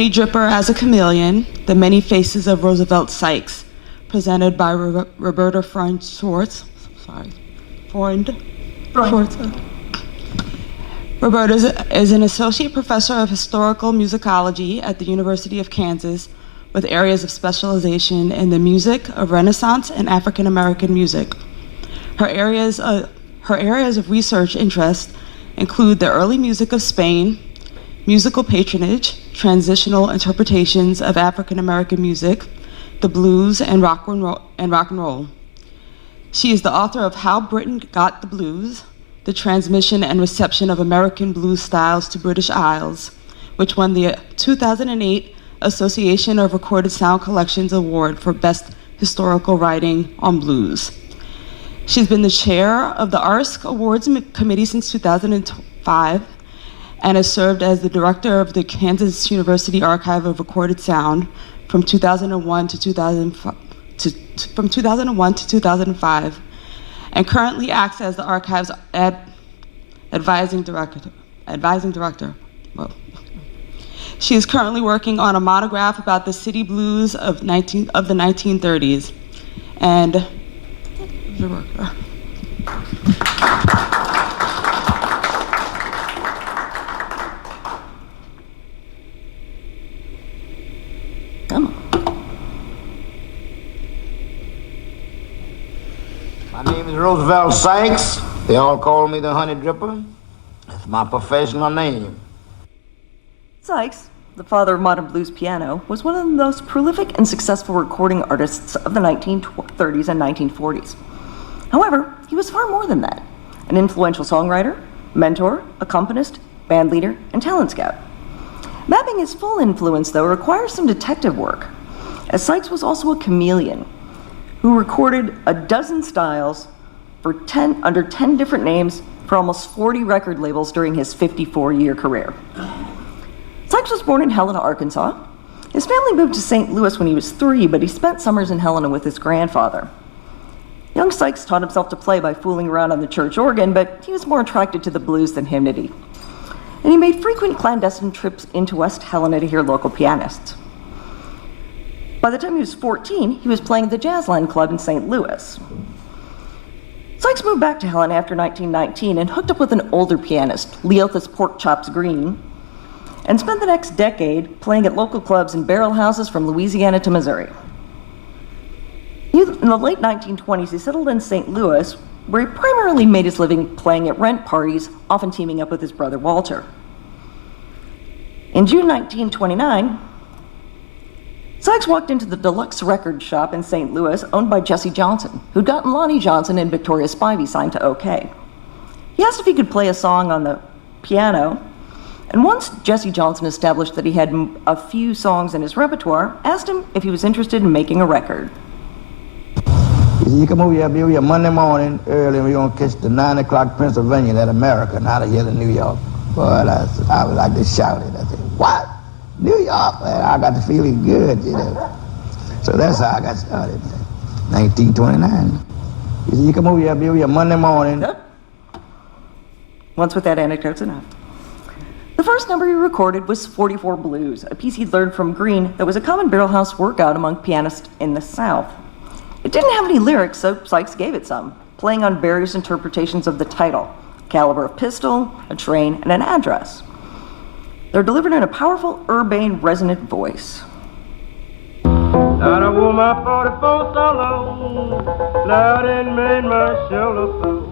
HONEYDRIPPER as a Chameleon, The Many Faces of Roosevelt Sykes, presented by Roberta Freund Schwartz. Schwartz. Roberta is an associate professor of historical musicology at the University of Kansas, with areas of specialization in the music of Renaissance and African American music. Her areas of research interest include the early music of Spain, musical patronage, transitional interpretations of African American music, the blues, and rock and roll. She is the author of How Britain Got the Blues, The Transmission and Reception of American Blues Styles to British Isles, which won the 2008 Association of Recorded Sound Collections Award for Best Historical Writing on Blues. She's been the chair of the ARSC Awards Committee since 2005 and has served as the director of the Kansas University Archive of Recorded Sound from 2001 to 2005, and currently acts as the archive's advising director. Well, she is currently working on a monograph about the city blues of the 1930s. And come on. My name is Roosevelt Sykes. They all call me the HONEYDRIPPER. That's my professional name. Sykes, the father of modern blues piano, was one of the most prolific and successful recording artists of the 1930s and 1940s. However, he was far more than that: an influential songwriter, mentor, accompanist, bandleader, and talent scout. Mapping his full influence, though, requires some detective work, as Sykes was also a chameleon who recorded a dozen styles for under 10 different names for almost 40 record labels during his 54-year career. Sykes was born in Helena, Arkansas. His family moved to St. Louis when he was 3, but he spent summers in Helena with his grandfather. Young Sykes taught himself to play by fooling around on the church organ, but he was more attracted to the blues than hymnody. And he made frequent clandestine trips into West Helena to hear local pianists. By the time he was 14, he was playing at the Jazzland Club in St. Louis. Sykes moved back to Helena after 1919 and hooked up with an older pianist, Leothas Porkchops Green, and spent the next decade playing at local clubs and barrelhouses from Louisiana to Missouri. In the late 1920s, he settled in St. Louis, where he primarily made his living playing at rent parties, often teaming up with his brother Walter. In June 1929, Sykes walked into the Deluxe Record Shop in St. Louis, owned by Jesse Johnson, who'd gotten Lonnie Johnson and Victoria Spivey signed to OK. He asked if he could play a song on the piano, and once Jesse Johnson established that he had a few songs in his repertoire, asked him if he was interested in making a record. You come over here Monday morning early, and we're going to catch the 9 o'clock Pennsylvania, that American, out of here to New York. Boy, I would like to shout it. I said, what? New York? Man, I got the feeling good, you know. So that's how I got started, 1929. He said, you come over here Monday morning. Yep. Once with that anecdote's enough. The first number he recorded was 44 Blues, a piece he'd learned from Green that was a common barrelhouse workout among pianists in the South. It didn't have any lyrics, so Sykes gave it some, playing on various interpretations of the title: caliber of pistol, a train, and an address. They're delivered in a powerful, urbane, resonant voice. Thought I wore my 44 so long, loud and made my shoulder sore.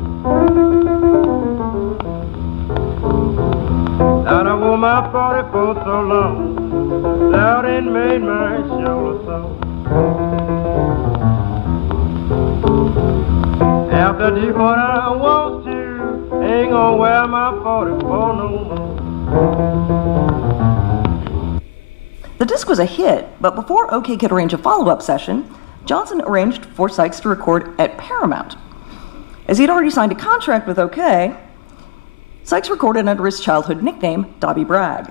Thought I wore my 44 so long, loud and made my shoulder sore. After this what I want to, ain't gonna wear my 44 no more. The disc was a hit, but before OK could arrange a follow-up session, Johnson arranged for Sykes to record at Paramount. As he'd already signed a contract with OK, Sykes recorded under his childhood nickname, Dobby Bragg.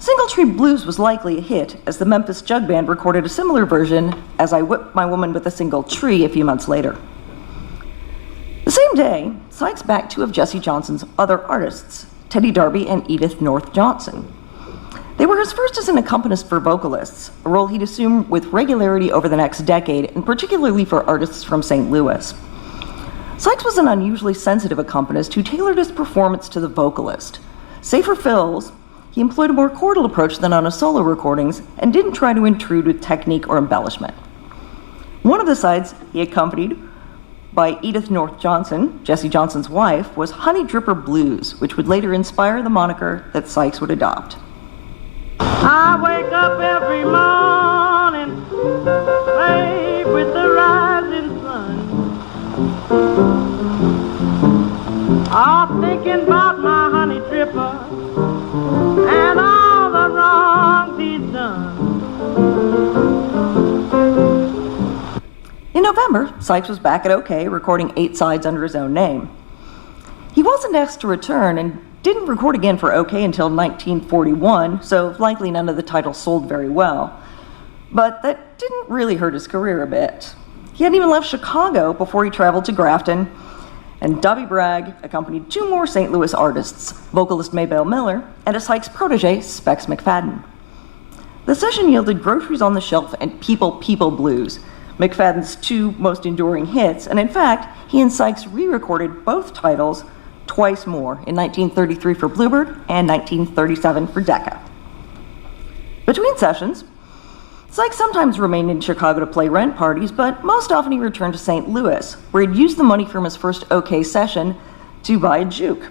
Singletree Blues was likely a hit, as the Memphis Jug Band recorded a similar version, As I Whipped My Woman with a Single Tree, a few months later. The same day, Sykes backed two of Jesse Johnson's other artists, Teddy Darby and Edith North Johnson. They were his first as an accompanist for vocalists, a role he'd assume with regularity over the next decade, and particularly for artists from St. Louis. Sykes was an unusually sensitive accompanist who tailored his performance to the vocalist. Save for fills, he employed a more chordal approach than on his solo recordings and didn't try to intrude with technique or embellishment. One of the sides he accompanied by Edith North Johnson, Jesse Johnson's wife, was Honeydripper Blues, which would later inspire the moniker that Sykes would adopt. I wake up every morning, babe, with the rising sun. All thinking about my honey dripper and all the wrongs he's done. In November, Sykes was back at OK, recording 8 sides under his own name. He wasn't asked to return and didn't record again for OK until 1941, so likely none of the titles sold very well. But that didn't really hurt his career a bit. He hadn't even left Chicago before he traveled to Grafton, and Dobby Bragg accompanied 2 more St. Louis artists, vocalist Maybelle Miller and a Sykes protege, Specs McFadden. The session yielded Groceries on the Shelf and People, People Blues, McFadden's 2 most enduring hits, and in fact, he and Sykes re-recorded both titles twice more, in 1933 for Bluebird and 1937 for Decca. Between sessions, Sykes sometimes remained in Chicago to play rent parties, but most often he returned to St. Louis, where he'd used the money from his first OK session to buy a juke.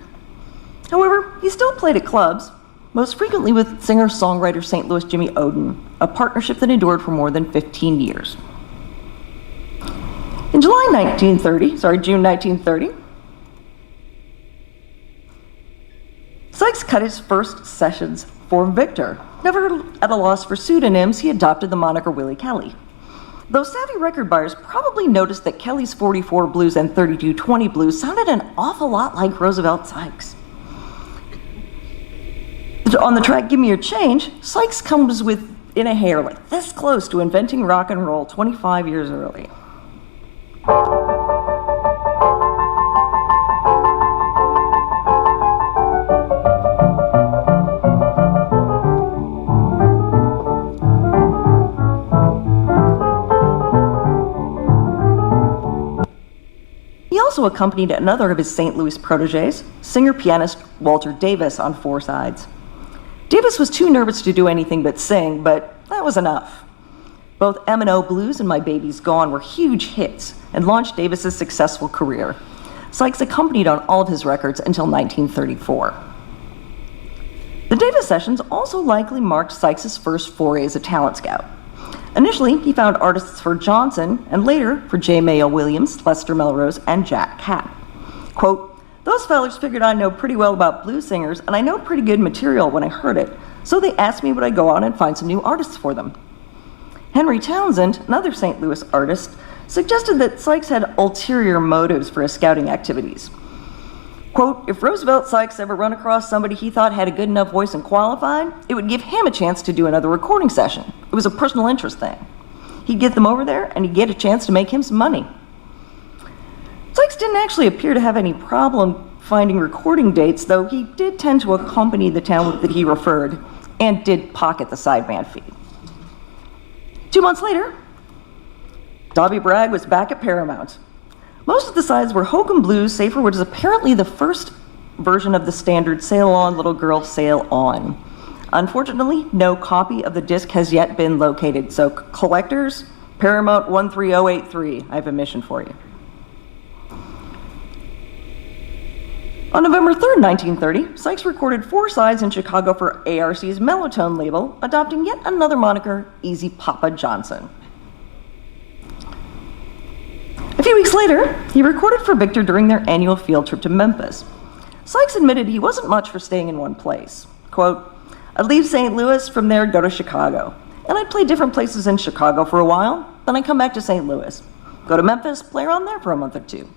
However, he still played at clubs, most frequently with singer-songwriter St. Louis Jimmy Oden, a partnership that endured for more than 15 years. In June 1930, Sykes cut his first sessions for Victor. Never at a loss for pseudonyms, he adopted the moniker Willie Kelly. Though savvy record buyers probably noticed that Kelly's 44 Blues and 3220 Blues sounded an awful lot like Roosevelt Sykes. On the track Give Me Your Change, Sykes comes within a hair like this close to inventing rock and roll 25 years early. He also accompanied another of his St. Louis proteges, singer-pianist Walter Davis, on 4 sides. Davis was too nervous to do anything but sing, but that was enough. Both M&O Blues and My Baby's Gone were huge hits and launched Davis's successful career. Sykes accompanied on all of his records until 1934. The Davis sessions also likely marked Sykes' first foray as a talent scout. Initially, he found artists for Johnson, and later for J. Mayo Williams, Lester Melrose, and Jack Capp. Quote, "Those fellers figured I know pretty well about blues singers, and I know pretty good material when I heard it, so they asked me would I go out and find some new artists for them." Henry Townsend, another St. Louis artist, suggested that Sykes had ulterior motives for his scouting activities. Quote, "If Roosevelt Sykes ever run across somebody he thought had a good enough voice and qualified, it would give him a chance to do another recording session. It was a personal interest thing. He'd get them over there, and he'd get a chance to make him some money." Sykes didn't actually appear to have any problem finding recording dates, though he did tend to accompany the talent that he referred, and did pocket the sideman fee. 2 months later, Dobby Bragg was back at Paramount. Most of the sides were hokum blues, save for what is apparently the first version of the standard Sail On, Little Girl, Sail On. Unfortunately, no copy of the disc has yet been located, so collectors, Paramount 13083, I have a mission for you. On November 3rd, 1930, Sykes recorded 4 sides in Chicago for ARC's Mellotone label, adopting yet another moniker, Easy Papa Johnson. A few weeks later, he recorded for Victor during their annual field trip to Memphis. Sykes admitted he wasn't much for staying in one place. Quote, "I'd leave St. Louis, from there go to Chicago. And I'd play different places in Chicago for a while, then I'd come back to St. Louis. Go to Memphis, play around there for a month or 2.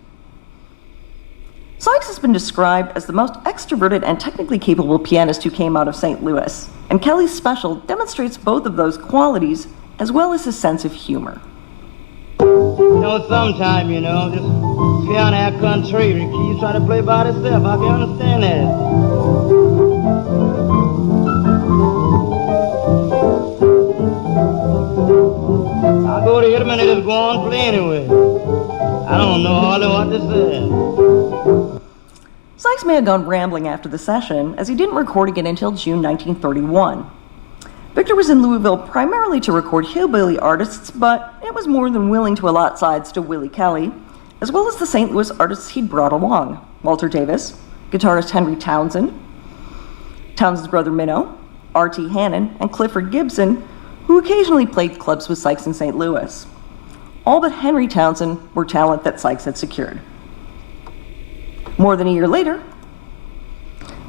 Sykes has been described as the most extroverted and technically capable pianist who came out of St. Louis, and Kelly's Special demonstrates both of those qualities, as well as his sense of humor. Sometimes, this piano act country, keeps trying to play by itself. I can understand that. and they just go on play anyway. I don't know hardly what to say. Sykes may have gone rambling after the session, as he didn't record again until June 1931. Victor was in Louisville primarily to record hillbilly artists, but it was more than willing to allot sides to Willie Kelly, as well as the St. Louis artists he'd brought along: Walter Davis, guitarist Henry Townsend, Townsend's brother Minnie, R.T. Hannon, and Clifford Gibson, who occasionally played clubs with Sykes in St. Louis. All but Henry Townsend were talent that Sykes had secured. More than a year later,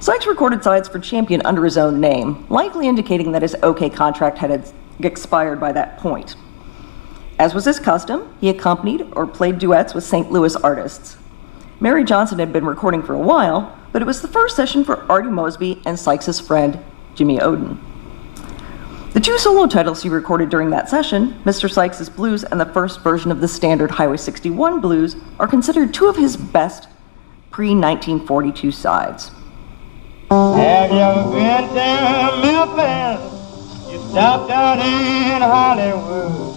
Sykes recorded sides for Champion under his own name, likely indicating that his OK contract had expired by that point. As was his custom, he accompanied or played duets with St. Louis artists. Mary Johnson had been recording for a while, but it was the first session for Artie Mosby and Sykes' friend, Jimmy Oden. The two solo titles he recorded during that session, Mr. Sykes' Blues and the first version of the standard Highway 61 Blues, are considered two of his best pre-1942 sides. Have you ever been to Memphis? You stopped down in Hollywood.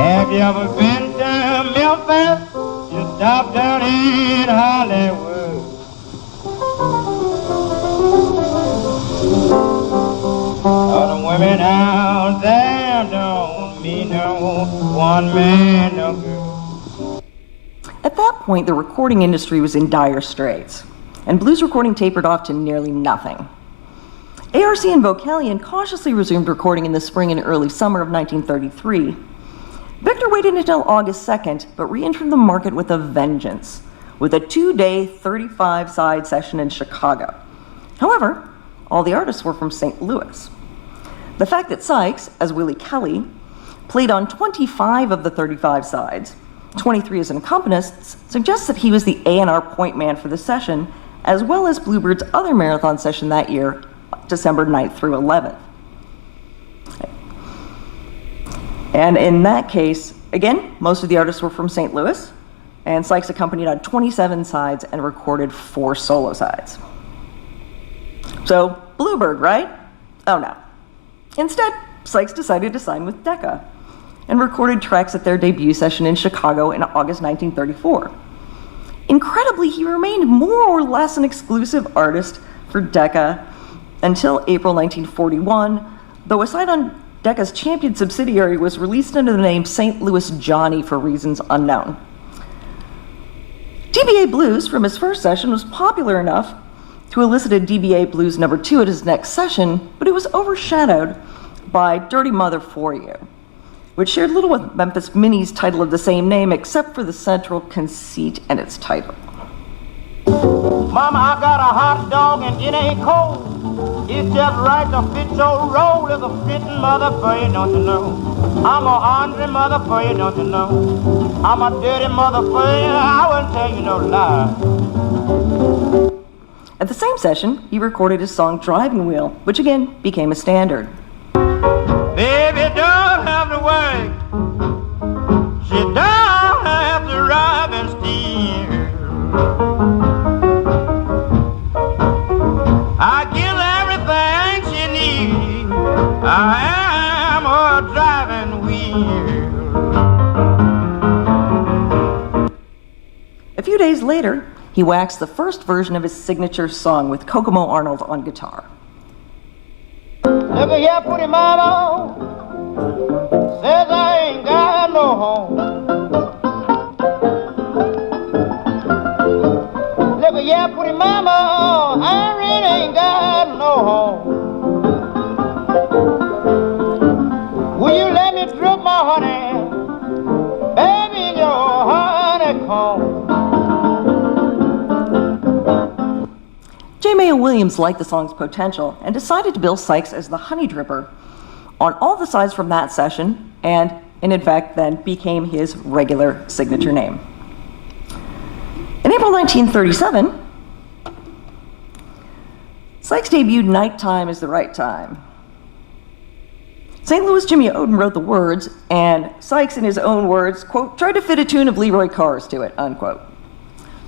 Have you ever been to Memphis? You stopped down in Hollywood. All the women out there don't mean no one man no good. At that point, the recording industry was in dire straits, and blues recording tapered off to nearly nothing. ARSC and Vocalion cautiously resumed recording in the spring and early summer of 1933. Victor waited until August 2nd, but re-entered the market with a vengeance, with a 2-day, 35-side session in Chicago. However, all the artists were from St. Louis. The fact that Sykes, as Willie Kelly, played on 25 of the 35 sides, 23 as an accompanist, suggests that he was the A&R point man for the session, as well as Bluebird's other marathon session that year, December 9th through 11th. And in that case, again, most of the artists were from St. Louis, and Sykes accompanied on 27 sides and recorded 4 solo sides. So, Bluebird, right? Oh no. Instead, Sykes decided to sign with Decca and recorded tracks at their debut session in Chicago in August 1934. Incredibly, he remained more or less an exclusive artist for Decca until April 1941, though a side on Decca's Champion subsidiary was released under the name St. Louis Johnny for reasons unknown. DBA Blues from his first session was popular enough to elicit a DBA Blues number 2 at his next session, but it was overshadowed by Dirty Mother For You, which shared little with Memphis Minnie's title of the same name, except for the central conceit and its title. Mama, I got a hot dog and it ain't cold. It's just right to fit your role as a fitting mother for you, don't you know? I'm a ornery mother for you, don't you know? I'm a dirty mother for you, I wouldn't tell you no lie. At the same session, he recorded his song Driving Wheel, which again became a standard. Baby don't have to work. She don't have to ride and steer. I give everything she needs. I am her driving wheel. A few days later, he waxed the first version of his signature song with Kokomo Arnold on guitar. Look at here, pretty mama, says I ain't got no home. Look at here, pretty mama, I really ain't got no home. Will you let me drip my honey, baby, in your honeycomb? J. Mayo Williams liked the song's potential and decided to bill Sykes as the Honeydripper on all the sides from that session, and in fact then became his regular signature name. In April 1937, Sykes debuted Nighttime is the Right Time. St. Louis Jimmy Oden wrote the words, and Sykes, in his own words, quote, tried to fit a tune of Leroy Carr's to it, unquote.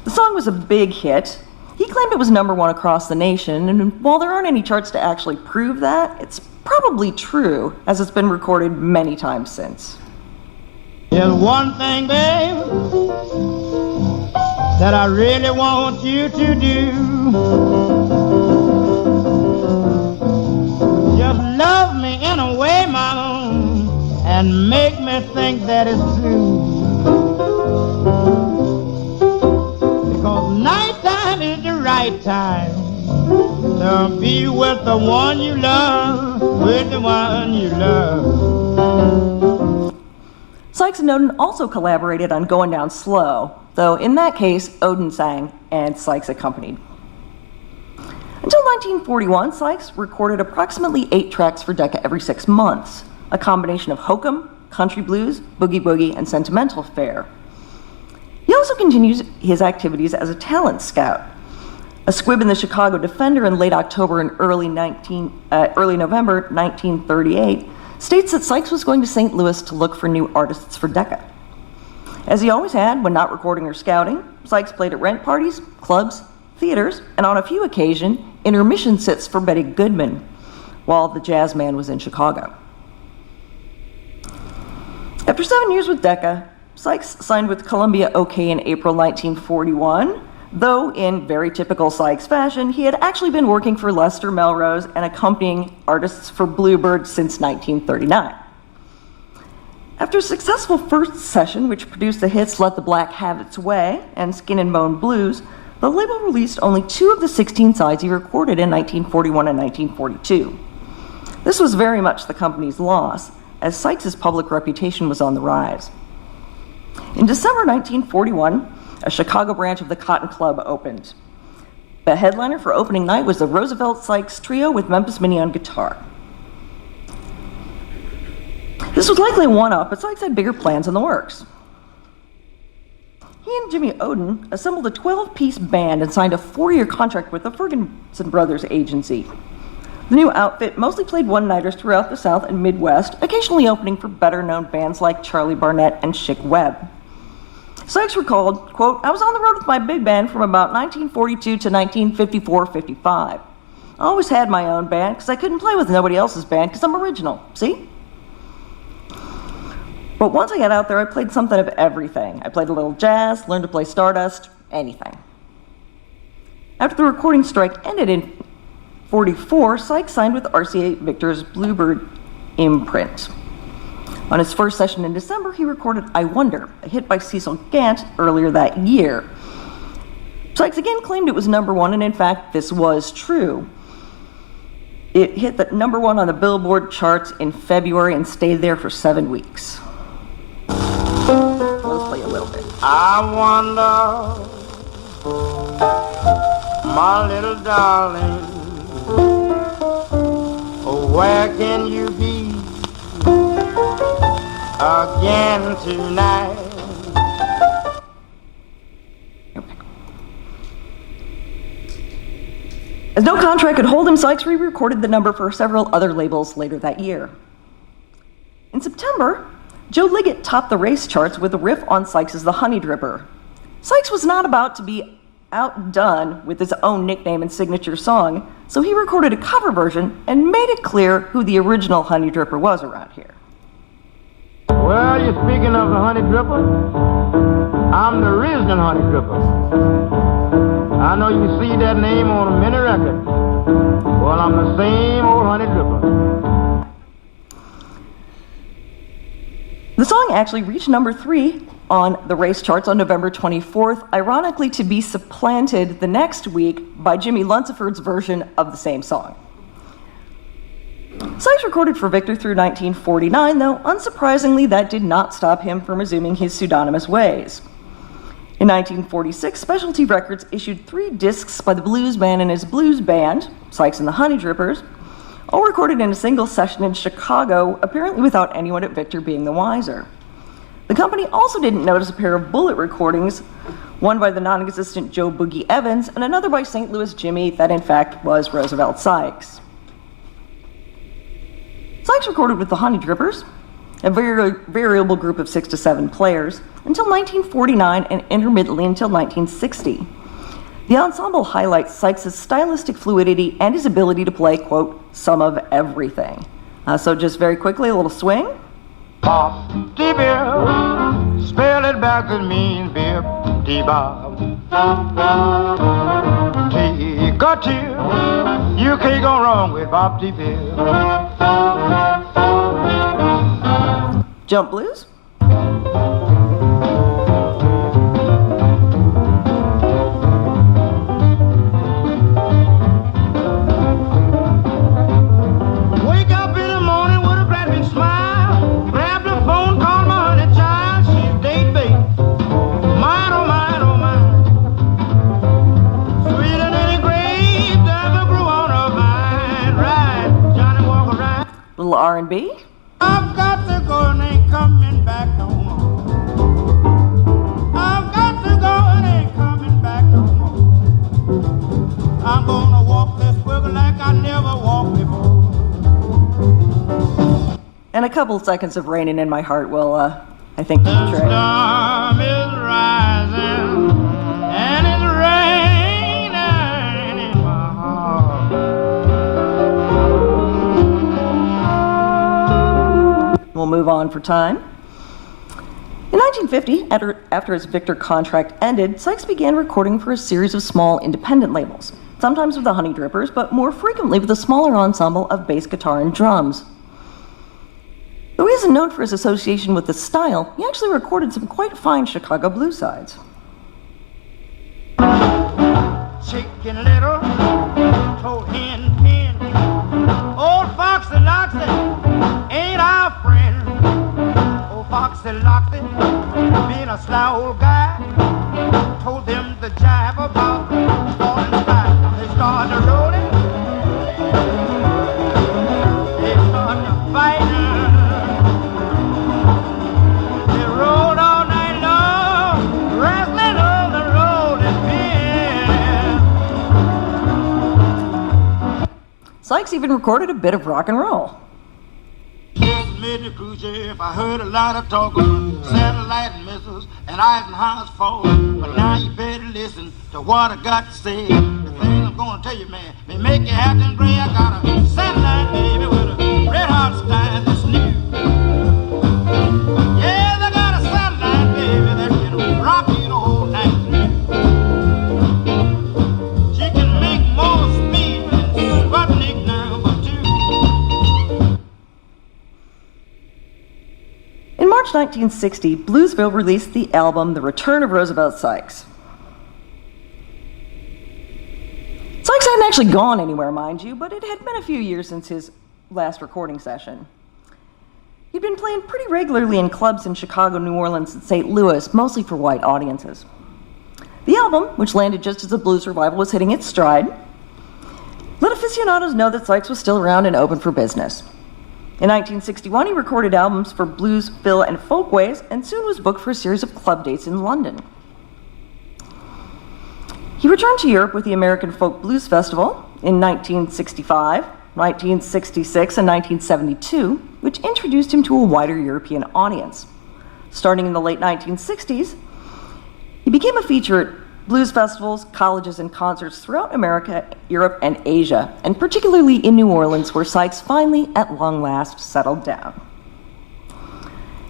The song was a big hit, He claimed it was #1 across the nation, and while there aren't any charts to actually prove that, it's probably true, as it's been recorded many times since. There's one thing, babe, that I really want you to do. Just love me in a way, mama, and make me think that it's true. Because nighttime is the right time to be with the one you love, with the one you love. Sykes and Oden also collaborated on Going Down Slow, though in that case, Oden sang and Sykes accompanied. Until 1941, Sykes recorded approximately 8 tracks for Decca every 6 months, a combination of hokum, country blues, boogie-woogie, and sentimental fare. He also continues his activities as a talent scout. A squib in the Chicago Defender in late October and early November 1938 states that Sykes was going to St. Louis to look for new artists for Decca. As he always had when not recording or scouting, Sykes played at rent parties, clubs, theaters, and on a few occasions, intermission sits for Betty Goodman, while the jazz man was in Chicago. After 7 years with Decca, Sykes signed with Columbia OK in April 1941, though in very typical Sykes fashion, he had actually been working for Lester Melrose and accompanying artists for Bluebird since 1939. After a successful first session, which produced the hits Let the Black Have Its Way and Skin and Bone Blues, the label released only 2 of the 16 sides he recorded in 1941 and 1942. This was very much the company's loss, as Sykes' public reputation was on the rise. In December 1941, a Chicago branch of the Cotton Club opened. The headliner for opening night was the Roosevelt Sykes Trio with Memphis Minnie on guitar. This was likely a one-off, but Sykes had bigger plans in the works. He and Jimmy Oden assembled a 12-piece band and signed a 4-year contract with the Ferguson Brothers Agency. The new outfit mostly played one-nighters throughout the South and Midwest, occasionally opening for better-known bands like Charlie Barnett and Chick Webb. Sykes recalled, quote, "I was on the road with my big band from about 1942 to 1954-55. I always had my own band because I couldn't play with nobody else's band because I'm original, see? But once I got out there, I played something of everything. I played a little jazz, learned to play Stardust, anything." After the recording strike ended in 1944, Sykes signed with RCA Victor's Bluebird imprint. On his first session in December, he recorded I Wonder, a hit by Cecil Gant earlier that year. Sykes again claimed it was #1, and in fact, this was true. It hit the #1 on the Billboard charts in February and stayed there for 7 weeks. Let's play a little bit. I wonder, my little darling, where can you be again tonight? As no contract could hold him, Sykes re-recorded the number for several other labels later that year. In September, Joe Liggett topped the race charts with a riff on Sykes' The Honeydripper. Sykes was not about to be outdone with his own nickname and signature song, so he recorded a cover version and made it clear who the original Honeydripper was around here. Well, you're speaking of the Honeydripper. I'm the original Honeydripper. I know you see that name on many records. Well, I'm the same old Honeydripper. The song actually reached #3 on the race charts on November 24th, ironically to be supplanted the next week by Jimmy Lunciford's version of the same song. Sykes recorded for Victor through 1949, though unsurprisingly that did not stop him from resuming his pseudonymous ways. In 1946, Specialty Records issued 3 discs by the blues man and his blues band, Sykes and the Honeydrippers, all recorded in a single session in Chicago, apparently without anyone at Victor being the wiser. The company also didn't notice a pair of bullet recordings, one by the non-existent Joe Boogie Evans and another by St. Louis Jimmy that in fact was Roosevelt Sykes. Sykes recorded with the Honeydrippers, a variable group of 6 to 7 players, until 1949 and intermittently until 1960. The ensemble highlights Sykes' stylistic fluidity and his ability to play, quote, some of everything. So just very quickly, a little swing. Pop, D-Bill, spell it backwards means bib, D-Bob. Take a chill, you can't go wrong with Bob D-Bill. Jump blues. Wake up in the morning with a bright big smile. Grab the phone, call my honey child. She's date babe. Mine, oh mine, oh mine. Sweeter than any grape that ever grew on a vine. Right, Johnny Walker, right. Little R&B. I've got to go and ain't coming back no more. I've got to go and ain't coming back no more. I'm gonna walk this river like I never walked before. And a couple seconds of Raining in My Heart will, I think, do the The trick. storm is rising and it's raining in my heart. We'll move on for time. In 1950, after his Victor contract ended, Sykes began recording for a series of small independent labels, sometimes with the Honeydrippers, but more frequently with a smaller ensemble of bass guitar and drums. Though he isn't known for his association with the style, he actually recorded some quite fine Chicago blues sides. Chicken Little told hen pen, old Foxy Loxy ain't our friend. Old Foxy Loxy, being a sly old guy, told them to jive about the falling sky. They started rolling, they started fighting. They rolled all night long, wrestling on the rolling pin. Sykes even recorded a bit of rock and roll. Just made the cruiser if I heard a lot of talk on satellite missiles and Eisenhower's fall. But now you better listen to what I got to say. The thing I'm gonna tell you, man, may make you acting gray. I got a satellite baby with a red hot style that's new. Yeah, I got a satellite baby that can rock you the whole night. She can make more speed than Sputnik number 2. In March 1960, Bluesville released the album The Return of Roosevelt Sykes. Sykes hadn't actually gone anywhere, mind you, but it had been a few years since his last recording session. He'd been playing pretty regularly in clubs in Chicago, New Orleans, and St. Louis, mostly for white audiences. The album, which landed just as the blues revival was hitting its stride, let aficionados know that Sykes was still around and open for business. In 1961, he recorded albums for Bluesville and Folkways, and soon was booked for a series of club dates in London. He returned to Europe with the American Folk Blues Festival in 1965, 1966, and 1972, which introduced him to a wider European audience. Starting in the late 1960s, he became a feature at blues festivals, colleges, and concerts throughout America, Europe, and Asia, and particularly in New Orleans, where Sykes finally, at long last, settled down.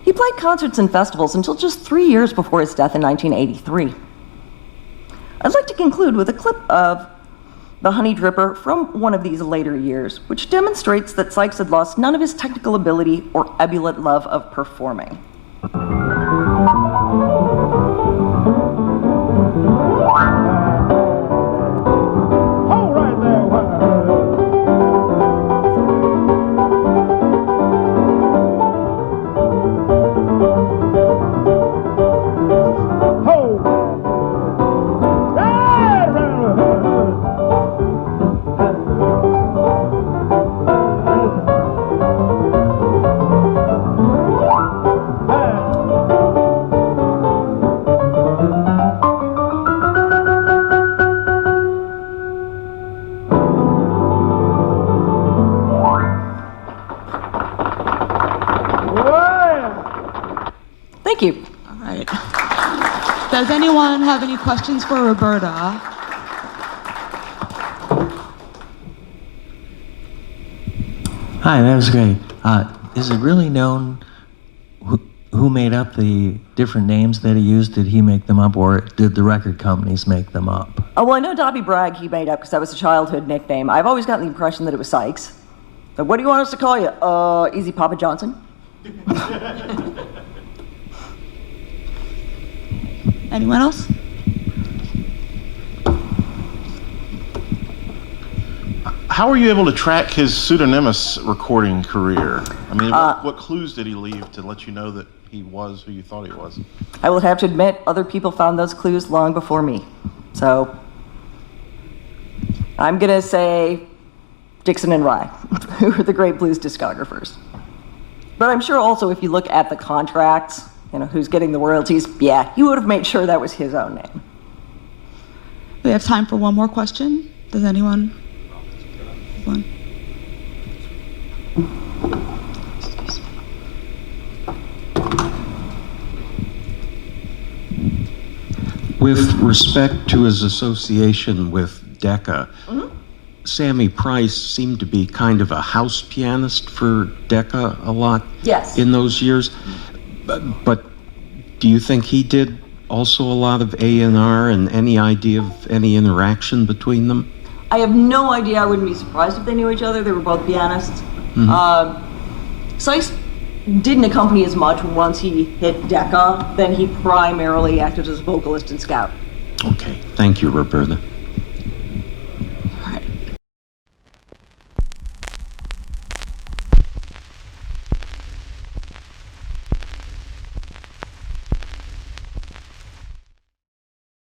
He played concerts and festivals until just 3 years before his death in 1983. I'd like to conclude with a clip of The Honeydripper from one of these later years, which demonstrates that Sykes had lost none of his technical ability or ebullient love of performing. Thank you. All right. Does anyone have any questions for Roberta? Hi, that was great. Is it really known who made up the different names that he used? Did he make them up, or did the record companies make them up? Oh, well, I know Dobby Bragg he made up because that was a childhood nickname. I've always gotten the impression that it was Sykes. So what do you want us to call you? Easy Papa Johnson? Anyone else? How were you able to track his pseudonymous recording career? I mean, what clues did he leave to let you know that he was who you thought he was? I will have to admit, other people found those clues long before me. So I'm going to say Dixon and Rye, who are the great blues discographers. But I'm sure also if you look at the contracts, you know, who's getting the royalties, yeah, he would have made sure that was his own name. We have time for one more question. Does anyone? One. With respect to his association with Decca, Sammy Price seemed to be kind of a house pianist for Decca a lot Yes. in those years. But do you think he did also a lot of A&R, and any idea of any interaction between them? I have no idea. I wouldn't be surprised if they knew each other. They were both pianists. Sykes didn't accompany as much once he hit Decca. Then he primarily acted as a vocalist and scout. Okay, thank you, Roberta.